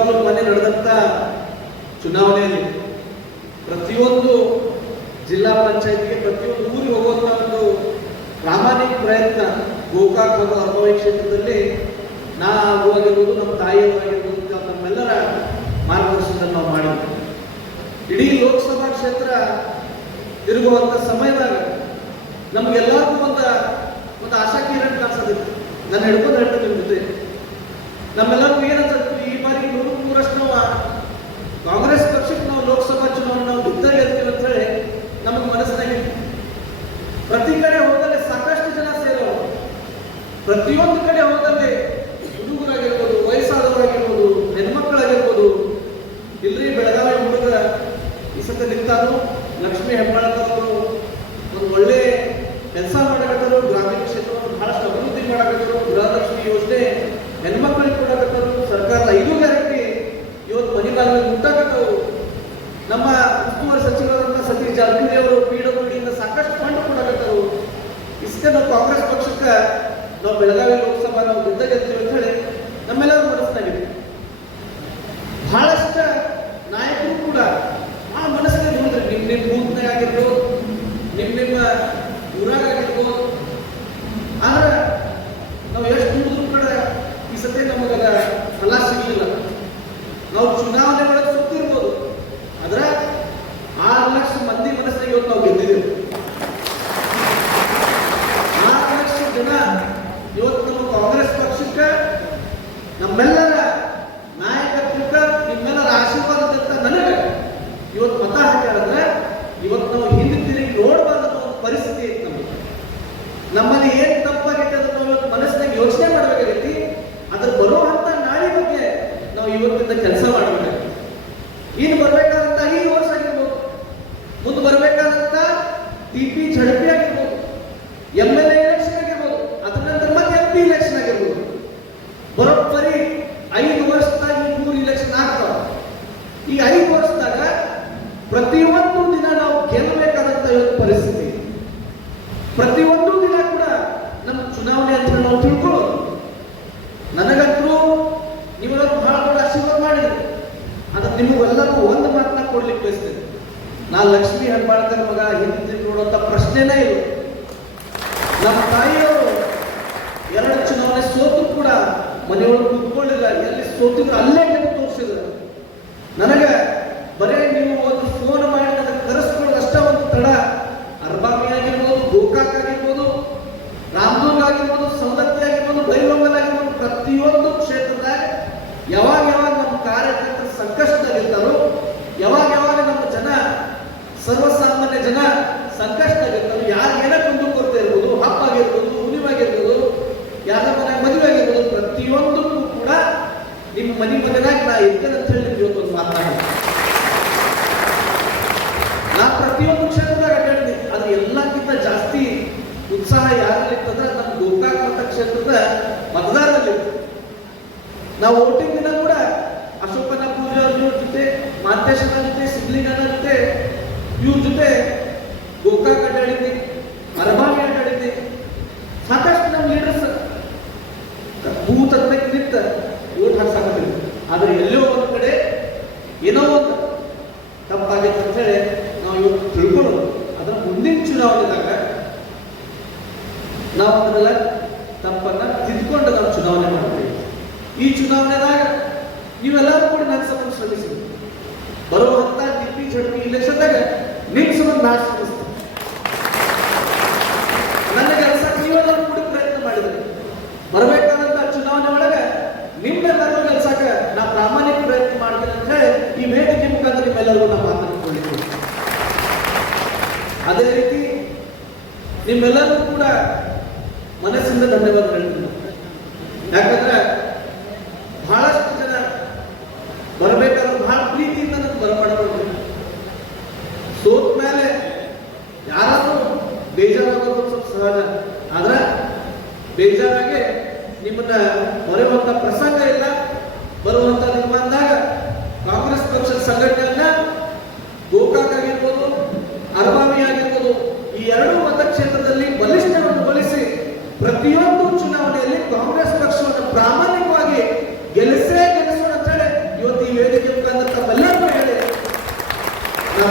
ನಿಜವಾಗ್ಲೂ ಮೊನ್ನೆ ನಡೆದಂತ ಚುನಾವಣೆಯಲ್ಲಿ ಪ್ರತಿಯೊಂದು ಜಿಲ್ಲಾ ಪಂಚಾಯತ್ಗೆ ಪ್ರತಿಯೊಂದು ಊರಿಗೆ ಹೋಗುವಂತ ಒಂದು ಪ್ರಾಮಾಣಿಕ ಪ್ರಯತ್ನ ಗೋಕಾಕ್ ಹಾಗೂ ಅರ್ಬಾವಿ ಕ್ಷೇತ್ರದಲ್ಲಿ ಆಗಿರ್ಬೋದು, ನಮ್ಮ ತಾಯಿಯವರಾಗಿರ್ಬೋದು, ನಮ್ಮೆಲ್ಲರ ಮಾರ್ಗದರ್ಶನದಲ್ಲಿ ನಾವು ಮಾಡಿದ್ವಿ. ಇಡೀ ಲೋಕಸಭಾ ಕ್ಷೇತ್ರ ತಿರುಗುವಂತ ಸಮಯದಾಗ ನಮ್ಗೆಲ್ಲರಿಗೂ ಒಂದು ಆಶಾ ಕಿರಣ ಕಾಣಿಸೋದಿತ್ತು. ನಾನು ಹೇಳ್ತೀನಿ ನಿಮ್ಮ ಜೊತೆ ನಮ್ಮೆಲ್ಲರಿಗೂ ಏನಂತ ಈ ಬಾರಿ 100% ನಾವು ಕಾಂಗ್ರೆಸ್ ಪಕ್ಷಕ್ಕೆ ನಾವು ಲೋಕಸಭಾ ಚುನಾವಣೆ ನಾವು ಗೆದ್ದೇ ಗೆಲ್ತೀವಿ ಅಂತ ಹೇಳಿ ನಮಗೆ ಮನಸ್ಸಿನಾಗ ಪ್ರತಿ ಕಡೆ ಹೋದಲ್ಲಿ ಸಾಕಷ್ಟು ಜನ ಸೇರೋರು, ಪ್ರತಿಯೊಂದು ಕಡೆ ಹೋದಲ್ಲಿ ಹುಡುಗರಾಗಿರ್ಬೋದು, ವಯಸ್ಸಾದವರಾಗಿರ್ಬೋದು, ಹೆಣ್ಮಕ್ಳಾಗಿರ್ಬೋದು. ಇಲ್ರಿ ಬೆಳಗಾವಿ ಹುಡುಗ ಈ ಸತ ನಿಂತಾರು ಲಕ್ಷ್ಮೀ ಹೆಬ್ಬಾಳ್ಕರ್ ಒಂದು ಒಳ್ಳೆ ಕೆಲಸ ಮಾಡಕತ್ತರು, ಗ್ರಾಮೀಣ ಕ್ಷೇತ್ರವನ್ನು ಬಹಳಷ್ಟು ಅಭಿವೃದ್ಧಿ ಮಾಡಕತ್ತರು, ಗೃಹಲಕ್ಷ್ಮಿ ಯೋಜನೆ ಹೆಣ್ಮಕ್ಳಿಗೆ ಕೊಡಕತ್ತರು, ಸರ್ಕಾರದ 5 ಗ್ಯಾರಂಟಿ ಇವತ್ತು ಮನೆ ಬಾಗಿಲಿಗೆ ಮುಟ್ಟಾಕತ್ತವು. ನಮ್ಮ ಉಸ್ತುವಾರಿ ಸಚಿವರಾದಂಥ ಸತೀಶ್ ಜಾರಕಿಹೊಳಿ ಅವರು PWD ಸಾಕಷ್ಟು ಫಂಡ್ ಕೊಡಕತ್ತರು. ಇಷ್ಟೇ ನಾವು ಕಾಂಗ್ರೆಸ್ ಪಕ್ಷಕ್ಕೆ ನಾವು ಬೆಳಗಾವಿ ಲೋಕಸಭಾ ನಾವು ಗೆದ್ದಿರ್ತೀವಿ ಅಂತ ಹೇಳಿ ನಮ್ಮೆಲ್ಲರೂ ಮನಸ್ಸಿನಾಗಿದೆ. ಬಹಳಷ್ಟು ನಾಯಕರು ಕೂಡ ಆ ಮನಸ್ಸಿನಾಗ ನೋಡಿದ್ರಿ, ನಿಮ್ಮ ಬೂತ್ನಾಗ ಆಗಿರ್ಬೋದು, ನಿಮ್ಮ ಊರಾಗ ಆಗಿರ್ಬೋದು. ಆದ್ರೆ ನಾವು ಎಷ್ಟು ದುಡಿದ್ರು ಕೂಡ ಈ ಸತಿ ನಮಗದ ಫಲ ಸಿಗಲಿಲ್ಲ. ನಾವು ಚುನಾವಣೆ ಒಳಗೆ ಸುತ್ತಿರ್ಬೋದು, ಆದ್ರೆ 6 ಲಕ್ಷ ಮಂದಿ ಮನಸ್ಸಿನಾಗ ಇವತ್ತು ನಾವು ಗೆದ್ದಿದ್ದೇವೆ. 6 ಲಕ್ಷ ಜನ ಇವತ್ತು ನಮ್ಮ ಕಾಂಗ್ರೆಸ್ ಪಕ್ಷಕ್ಕೆ ನಮ್ಮೆಲ್ಲರ ನಾಯಕತ್ವಕ್ಕೆ ನಿಮ್ಮೆಲ್ಲರ ಆಶೀರ್ವಾದದಂತ ನನಗೆ ಇವತ್ತು ಮತ ಹಾಕಿದ್ರೆ ಇವತ್ತು ನಾವು ಹಿಂದೆ ತಿರುಗಿ ನೋಡಬಾರ್ದು ಒಂದು ಪರಿಸ್ಥಿತಿ ಐತೆ. ನಮ್ಮಲ್ಲಿ ಏನ್ ತಪ್ಪಾಗೈತೆ ಅದನ್ನು ಇವತ್ತು ಮನಸ್ಸಿನಾಗ ಯೋಚನೆ ಮಾಡಬೇಕಾಗೈತಿ. ಅದ್ರ ಬರುವಂತ ನಾಳೆ ಬಗ್ಗೆ ನಾವು ಇವತ್ತಿಂದ ಕೆಲಸ ಮಾಡಬೇಕಾಗೈತಿ. ಇನ್ನು ಬರ್ಬೇಕಾದಂತ 5 ವರ್ಷ ಆಗಿರ್ಬೋದು, ಮುಂದೆ ಬರ್ಬೇಕಾದಂತ TP ಝಡಪಿ ಆಗಿರ್ಬೋದು, MLA ಎಲೆಕ್ಷನ್ ಆಗಿರ್ಬೋದು, ಅದ್ರ ನಂತರ ಮತ್ತೆ MP ಎಲೆಕ್ಷನ್ ಆಗಿರ್ಬೋದು. ಬರೋಬ್ಬರಿ 5 ವರ್ಷದಾಗ 3 ಎಲೆಕ್ಷನ್ ಆಗ್ತಾವ. ಈ 5 ವರ್ಷದಾಗ ಪ್ರತಿಯೊಂದು ದಿನ ನಾವು ಗೆಲ್ಲಬೇಕಾದಂತ ಇವತ್ತು ಪರಿಸ್ಥಿತಿ. ಪ್ರತಿಯೊಂದು ದಿನ ಕೂಡ ನಮ್ಮ ಚುನಾವಣೆ ಅಂತ ನಾವು ತಿಳ್ಕೊಳ್ಳೋದು. ನನಗಂತೂ ನೀವೆಲ್ಲರೂ ಬಹಳ ದೊಡ್ಡ ಆಶೀರ್ವಾದ ಮಾಡಿದ್ರಿ. ಅದು ನಿಮಗೆಲ್ಲರಿಗೂ ಒಂದು ಮಾತನ್ನ ಕೊಡ್ಲಿಕ್ಕೆ ಬಯಸ್ತೇನೆ. ನಾ ಲಕ್ಷ್ಮೀ ಹೆಬ್ಬಾಳ್ಕರ್ ಮಗ, ಹಿಂದೆ ನೋಡುವಂತ ಪ್ರಶ್ನೆನೇ ಇಲ್ಲ. ನಮ್ಮ ತಾಯಿಯವರು 2 ಚುನಾವಣೆ ಸೋತು ಕೂಡ ಮನೆಯೊಳಗೆ ಕೂತ್ಕೊಳ್ಳಿಲ್ಲ, ಎಲ್ಲಿ ಸೋತಿದ್ರು ಅಲ್ಲೇ ಗೆದ್ದು ತೋರಿಸಿದ್ರು. ನನಗೆ ಬರೇ ನೀವು ಒಂದು ಫೋನ್ ಮಾಡಿ ನನಗೆ ಕರೆಸ್ಕೊಳ್ಳೋದು ಅಷ್ಟೇ ಒಂದು ತಡ. ಅರ್ಬಾವಿ ಆಗಿರ್ಬೋದು, ಗೋಕಾಕ್ ಆಗಿರ್ಬೋದು, ರಾಮದುರ್ಗ ಆಗಿರ್ಬೋದು, ಸವದತ್ತಿ ಆಗಿರ್ಬೋದು, ಬೈಲೊಂಗಲ್ ಆಗಿರ್ಬೋದು, ಪ್ರತಿಯೊಂದು ಕ್ಷೇತ್ರದಾಗ ಯಾವಾಗ ನಮ್ಮ ಕಾರ್ಯಕರ್ತರ ಸಂಕಷ್ಟದಲ್ಲಿರ್ತಾರೋ, ಯಾವಾಗ ನಮ್ಮ ಜನ ಸರ್ವಸಾಮಾನ್ಯ ಜನ ಸಂಕಷ್ಟದಲ್ಲಿರ್ತಾರೋ, ಯಾರಿಗೇನ ಕುಂದು ಕೊರತೆ ಇರ್ಬೋದು, ಹಬ್ಬ ಆಗಿರ್ಬೋದು, ಹುಣ್ಣಿಮೆಗಿರ್ಬೋದು, ಯಾರ ಮನೆ ಮದುವೆ ಆಗಿರ್ಬೋದು, ಪ್ರತಿಯೊಂದಕ್ಕೂ ಕೂಡ ನಿಮ್ಮ ಮನೆಯಾಗ ನಾ ಇರ್ತೇನೆ ಅಂತ ಹೇಳಿ ಇವತ್ತೊಂದು ಮಾತನಾಡಿ ನಾ ಪ್ರತಿಯೊಂದು ಕ್ಷೇತ್ರದಾಗ ಅಡ್ಡಾಡಿದ್ದೆ. ಅದು ಎಲ್ಲಕ್ಕಿಂತ ಜಾಸ್ತಿ ಉತ್ಸಾಹ ಯಾರಲ್ಲಿತ್ತಂದ್ರೆ ನಮ್ಮ ಗೋಕಾಕ್ ಮತಕ್ಷೇತ್ರದ ಮತದಾರರಲ್ಲಿ. ನಾವು ವೋಟಿಂಗ್ ದಿನ ಕೂಡ ಅಶೋಕನ ಪೂಜೆ ಅವ್ರ ಜೊತೆ, ಮಾಂತೇಶನ ಜೊತೆ, ಸಿದ್ಲಿಂಗನ ಜೊತೆ, ಇವ್ರ ಜೊತೆ ಗೋಕಾಕ್ ಅಡ್ಡಾಡಿದ್ದೆ, ಅರಬಾವಿ ಅಡ್ಡಾಡಿದ್ದೆ. ಸಾಕಷ್ಟು ನಮ್ಮ ಲೀಡರ್ಸ್ ಬೂತ್ ಹತ್ತಕ್ಕೆ ನಿಂತ ಓಟ್ ಹಾಕ್ಸಾಕತ್ತಿದ್ರು. ಆದ್ರೆ ಎಲ್ಲೋ ಒಂದು ಕಡೆ ಏನೋ ಒಂದು ತಪ್ಪಾಗಿತ್ತು ಅಂತ ಹೇಳಿ ನಾವು ಇವತ್ತು ತಿಳ್ಕೊಳ್ಳೋದು. ಅದರ ಮುಂದಿನ ಚುನಾವಣೆದಾಗ ನಾವು ಅದನ್ನೆಲ್ಲ ತಪ್ಪನ್ನ ತಿದ್ದುಕೊಂಡು ನಾವು ಚುನಾವಣೆ ಮಾಡ್ತೀವಿ. ಈ ಚುನಾವಣೆದಾಗ ನೀವೆಲ್ಲರೂ ಕೂಡ ನನ್ನ ಸಂಬಂಧ ಶ್ರಮಿಸಿ ಬರುವಂತ TP ಝಡಪಿ ಇಲೆಕ್ಷನ್ದಾಗ ನಿಮ್ಮ ಸಂಬಂಧ ನಾನು ಶ್ರಮಿಸ್ತೀನಿ. ನನ್ನ ಕೆಲಸ ನೀವೆಲ್ಲರೂ ಕೂಡ ಪ್ರಯತ್ನ ಮಾಡಿದ್ರಿ. ಬರಬೇಕಾದಂತ ಚುನಾವಣೆ ಒಳಗೆ ನಿಮ್ಮೆಲ್ಲರೂ ಕೆಲಸಕ್ಕೆ ನಾ ಪ್ರಾಮಾಣಿಕ ಪ್ರಯತ್ನ ಮಾಡ್ತೀನಿ ಅಂತ ಹೇಳಿ ಈ ವೇದಿಕೆ ಮುಖಾಂತರ ನಿಮ್ಮೆಲ್ಲರಿಗೂ ನಾವು ಮಾತನಾಡಿಕೊಂಡಿದ್ದೀವಿ. ಅದೇ ರೀತಿ ನಿಮ್ಮೆಲ್ಲರೂ ಕೂಡ ಮನಸ್ಸಿಂದ ಧನ್ಯವಾದ ಹೇಳ್ತೀನಿ. ಯಾಕಂದ್ರೆ ಬಹಳಷ್ಟು ಜನ ಬರಬೇಕಾದ್ರೆ ಬಹಳ ಪ್ರೀತಿಯಿಂದ ನನಗೆ ಬರಮಾಡ್ಕೊಂಡ್ರಿ. ಸೋತ ಮೇಲೆ ಯಾರಾದ್ರೂ ಬೇಜಾರಾಗೋದು ಸ್ವಲ್ಪ ಸಹಜ. ಆದ್ರೆ ಬೇಜಾರಾಗಿ ನಿಮ್ಮನ್ನ ಬರುವಂತ ಪ್ರಸಂಗ ಇಲ್ಲ. ಬರುವಂತ ನಿರ್ಮಾಣದಾಗ ಕಾಂಗ್ರೆಸ್ ಪಕ್ಷದ ಸಂಘಟನೆಯನ್ನ ಗೋಕಾಕ್ ಆಗಿರ್ಬೋದು, ಅರಬಾವಿ ಆಗಿರ್ಬೋದು, ಈ 2 ಮತಕ್ಷೇತ್ರದಲ್ಲಿ ಬಲಿಷ್ಠಗೊಳಿಸಿ ಪ್ರತಿಯೊಂದು ಚುನಾವಣೆಯಲ್ಲಿ ಕಾಂಗ್ರೆಸ್ ಪಕ್ಷವನ್ನು ಪ್ರಾಮಾಣಿಕವಾಗಿ ಗೆಲ್ಲಿಸೋಣ ಅಂತ ಹೇಳಿ ಇವತ್ತು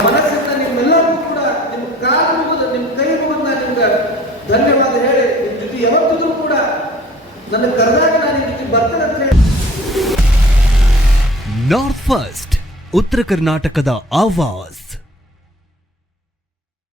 ಮನಸ್ಸಿಂದ ನಿಮ್ಮೆಲ್ಲರಿಗೂ ಕೂಡ ನಿಮ್ಮ ಕಾಲು ಮುಗಿದ ನಿಮ್ಮ ಕೈ ಮುಗಿದ ನಿಮ್ಗೆ ಧನ್ಯವಾದ ಹೇಳಿ ನಿಮ್ಮ ಜೊತೆ ಯಾವತ್ತಿದ್ರೂ ಕೂಡ ನನ್ನ ಕರೆದಾಗ ನಾನು ಈ ಜೊತೆ ಬರ್ತೇನೆ ಅಂತ ಹೇಳಿ. ನಾರ್ತ್ ಫಸ್ಟ್ ಉತ್ತರ ಕರ್ನಾಟಕದ ಆವಾಜ್.